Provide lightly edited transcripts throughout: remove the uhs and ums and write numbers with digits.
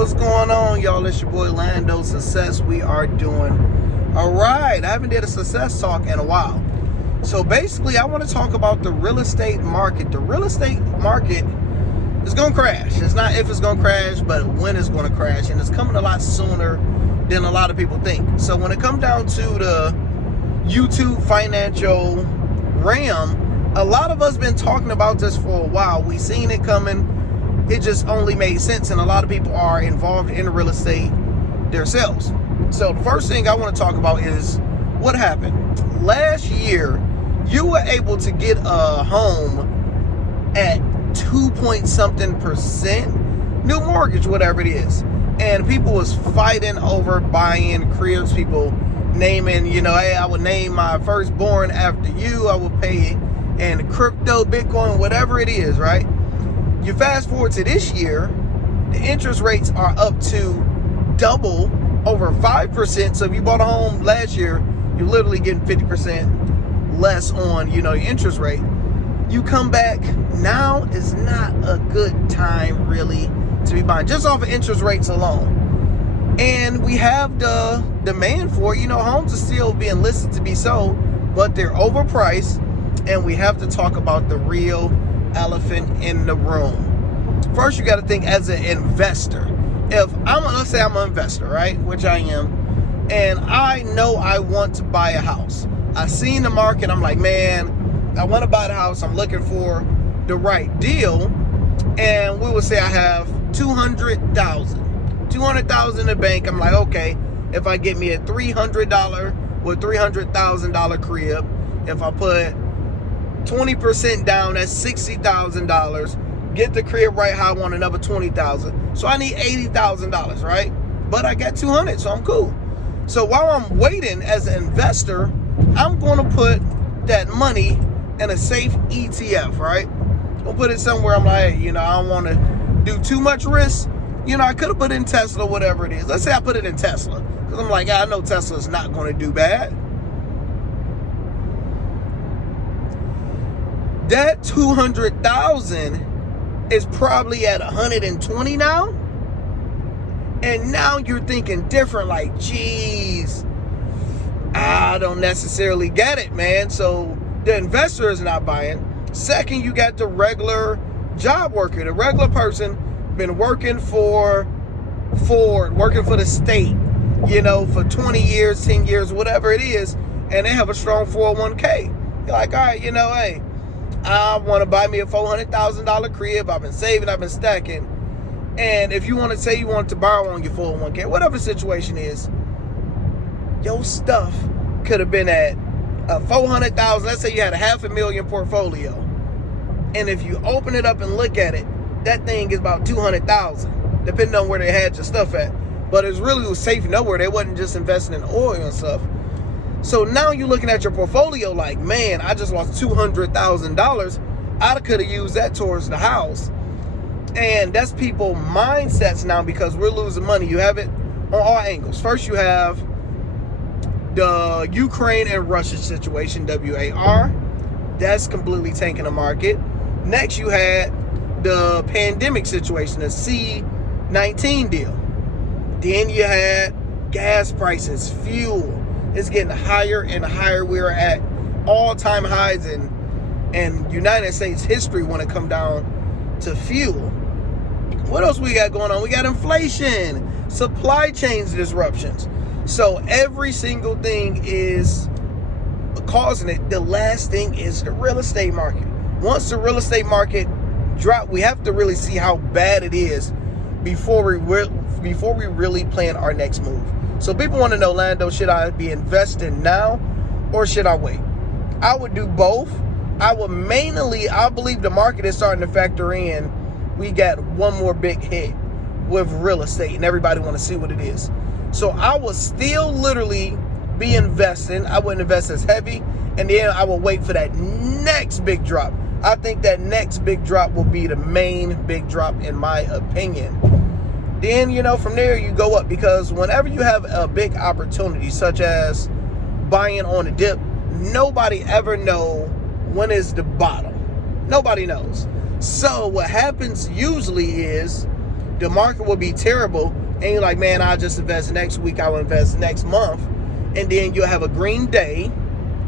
What's going on, y'all? It's your boy Lando Success. We are doing all right. I haven't did a success talk in a while. So basically, I want to talk about the real estate market. The real estate market is going to crash. It's not if it's going to crash, but when it's going to crash. And it's coming a lot sooner than a lot of people think. So when it comes down to the YouTube financial realm, a lot of us been talking about this for a while. We seen it coming. It just only made sense, and a lot of people are involved in real estate themselves. So the first thing I want to talk about is what happened. Last year, you were able to get a home at 2-point-something% new mortgage, whatever it is. And people was fighting over buying cribs. People naming, hey, I would name my firstborn after you. I would pay in crypto, Bitcoin, whatever it is, right? You fast forward to this year, the interest rates are up to double, over 5%. So if you bought a home last year, you're literally getting 50% less on, your interest rate. You come back, now is not a good time really to be buying, just off of interest rates alone. And we have the demand for it. Homes are still being listed to be sold, but they're overpriced. And we have to talk about the real elephant in the room. First, you got to think as an investor. Let's say I'm an investor, right? Which I am. And I know I want to buy a house. I seen the market. I'm like, man, I want to buy the house. I'm looking for the right deal. And we would say I have $200,000 in the bank. I'm like, okay, if I get me a $300 or $300,000 crib, if I put 20% down, that's $60,000. Get the crib right how I want another $20,000. So I need $80,000, right? But I got 200, so I'm cool. So while I'm waiting as an investor, I'm going to put that money in a safe ETF, right? I'll put it somewhere. I'm like, I don't want to do too much risk. I could have put it in Tesla, whatever it is. Let's say I put it in Tesla, because I'm like, I know Tesla's not going to do bad. That 200,000 is probably at 120 now. And now you're thinking different, like, geez, I don't necessarily get it, man. So the investor is not buying. Second, you got the regular job worker, the regular person been working for Ford, working for the state, for 20 years, 10 years, whatever it is. And they have a strong 401k. You're like, all right, hey, I want to buy me a $400,000 crib. I've been saving, I've been stacking. And if you want to say you want to borrow on your 401k, whatever the situation is, your stuff could have been at $400,000. Let's say you had a $500,000 portfolio. And if you open it up and look at it, that thing is about $200,000, depending on where they had your stuff at. But it was safe nowhere. They wasn't just investing in oil and stuff. So now you're looking at your portfolio like, man, I just lost $200,000. I could have used that towards the house. And that's people mindsets now, because we're losing money. You have it on all angles. First, you have the Ukraine and Russia situation, WAR. That's completely tanking the market. Next, you had the pandemic situation, the C-19 deal. Then you had gas prices, fuel. It's getting higher and higher. We're at all-time highs in United States history when it comes down to fuel. What else we got going on? We got inflation, supply chains disruptions. So every single thing is causing it. The last thing is the real estate market. Once the real estate market drop, we have to really see how bad it is before we really plan our next move. So people want to know, Lando, should I be investing now or should I wait? I would do both. I believe the market is starting to factor in. We got one more big hit with real estate and everybody want to see what it is. So I will still literally be investing. I wouldn't invest as heavy. And then I will wait for that next big drop. I think that next big drop will be the main big drop in my opinion. Then, from there you go up, because whenever you have a big opportunity, such as buying on a dip, nobody ever know when is the bottom. Nobody knows. So what happens usually is the market will be terrible, and you're like, man, I'll just invest next week, I will invest next month, and then you'll have a green day,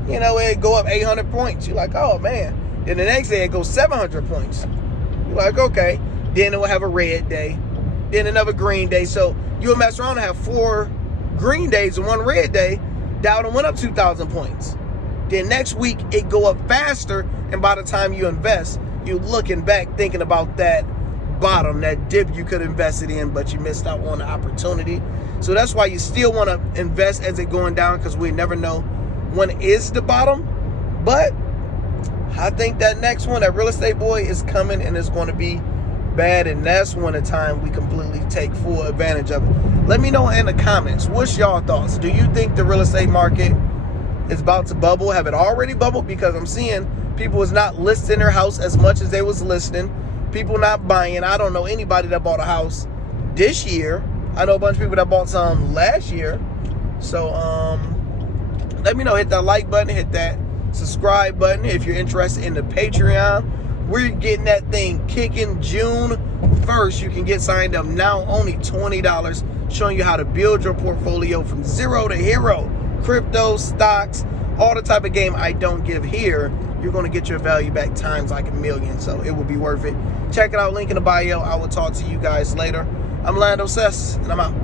you know, it go up 800 points. You're like, oh man. Then the next day it goes 700 points. You're like, okay. Then it will have a red day, then another green day. So you'll mess around and have 4 green days and 1 red day. Dow went up 2,000 points. Then next week it go up faster, and by the time you invest, you're looking back thinking about that bottom, that dip you could have invested in, but you missed out on the opportunity. So that's why you still want to invest as it going down, because we never know when is the bottom. But I think that next one, that real estate boy, is coming, and it's going to be bad, and that's when the time we completely take full advantage of it. Let me know in the comments, what's y'all thoughts? Do you think the real estate market is about to bubble? Have it already bubbled? Because I'm seeing people is not listing their house as much as they was listing. People not buying. I don't know anybody that bought a house this year. I know a bunch of people that bought some last year. So let me know. Hit that like button, hit that subscribe button if you're interested in the Patreon. We're getting that thing kicking June 1st. You can get signed up now, only $20, showing you how to build your portfolio from zero to hero. Crypto, stocks, all the type of game I don't give here. You're going to get your value back times like a million, so it will be worth it. Check it out, link in the bio. I will talk to you guys later. I'm Lando Cess, and I'm out.